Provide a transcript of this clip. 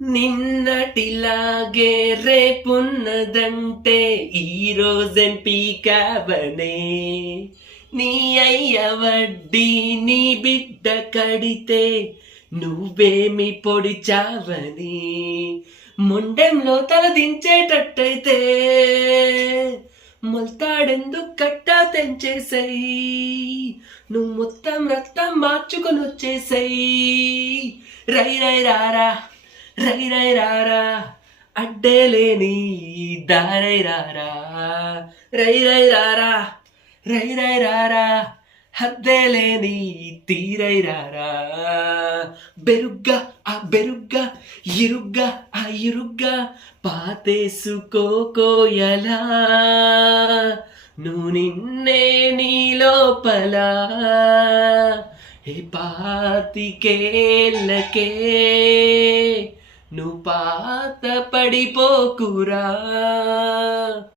నిన్నటిలాగే రేపున్నదంటే ఈరోజెన్ పీకావనే నీ అయ్య వడ్డీ నీ బిడ్డ కడితే నువ్వేమి పొడిచావని మొండెంలో తల దించేటట్టయితే మొల్తాడెందుకు కట్టా తెంచేసాయి నువ్వు మొత్తం రక్తం మార్చుకొని వచ్చేసాయి రై రై రారా రై రై రారా అడ్డేలేని దారై రారా రై రై రారా రై రై రారా హద్దేలేని తీరై రారా బెరుగ్గా ఆ బెరుగ్గా ఇరుగ్గా ఆ ఇరుగ్గా పాతేసుకోకోయలా నువ్వు నిన్నే నీ లోపల ఏ పాతికేళ్ళకే నువ్వు పాత పడిపోకురా.